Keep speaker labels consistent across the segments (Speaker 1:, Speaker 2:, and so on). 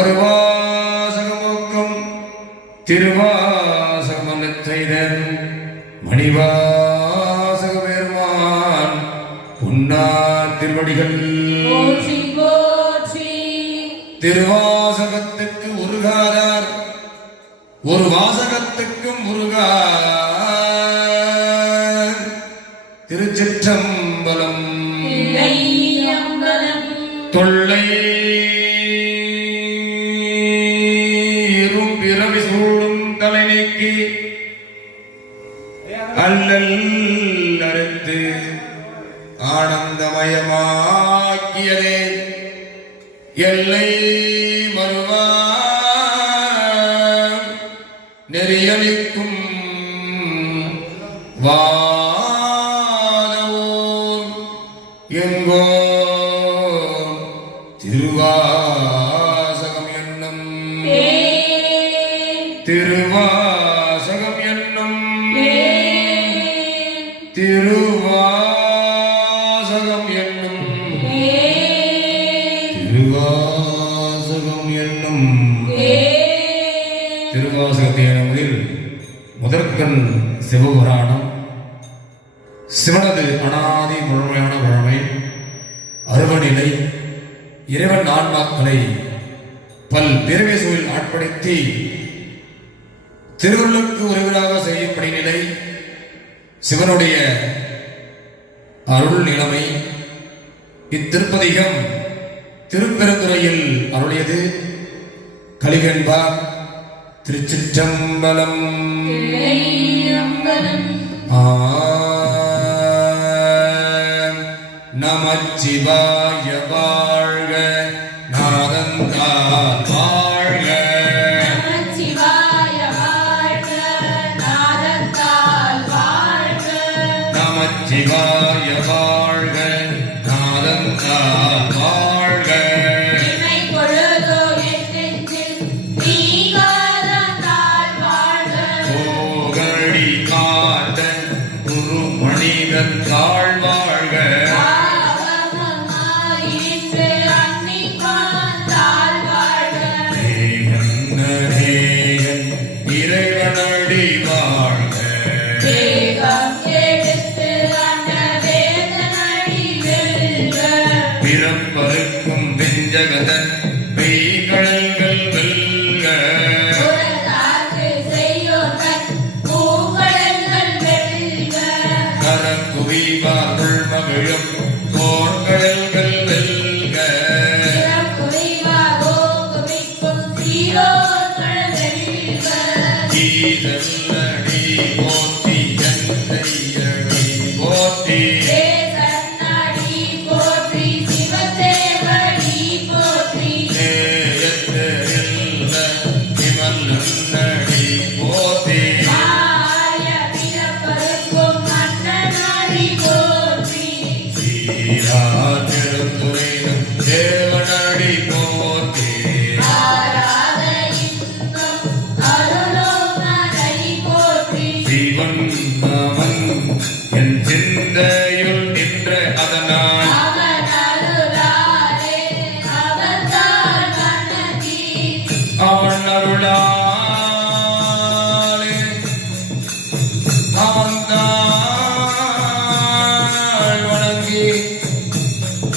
Speaker 1: மறுவாசகமோக்கும் திருவாசகமெய்தன் மணிவாசக பெருமான் உன்னா திருவடிகள் திருவாசகத்துக்கு உருகாதார். ஒரு வாசகத்துக்கும் உருகார். திருச்சிற்றம்பலம்
Speaker 2: Benjamin
Speaker 1: திருவாசகத்தை எனவில் முதற்கண் சிவபுராணம் சிவனது அனாதி முழுமையான வழமை அருவநிலை இறைவன் ஆன்மாக்களை பல் பிறவி சூழல் ஆட்படுத்தி திருவள்ளுக்கு உறவிலாக செய்யப்படும் நிலை சிவனுடைய அருள் நிலைமை இத்திருப்பதிகம் திருப்பெருந்துறையில் அருளியது. கலிகண்பா திருச்சிற்றம்பலம். நமச்சிவாய வாழ்க. be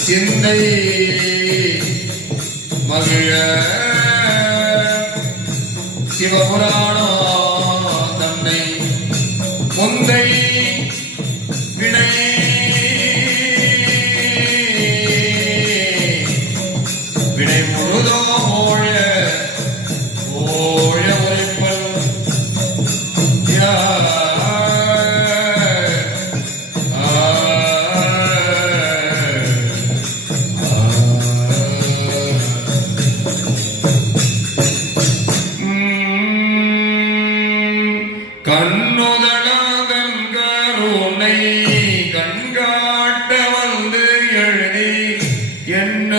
Speaker 1: சிந்தை மகிழ சிவபுராணம்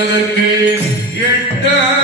Speaker 1: உலகத்தில் எட்ட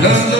Speaker 2: Los,
Speaker 1: los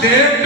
Speaker 1: 때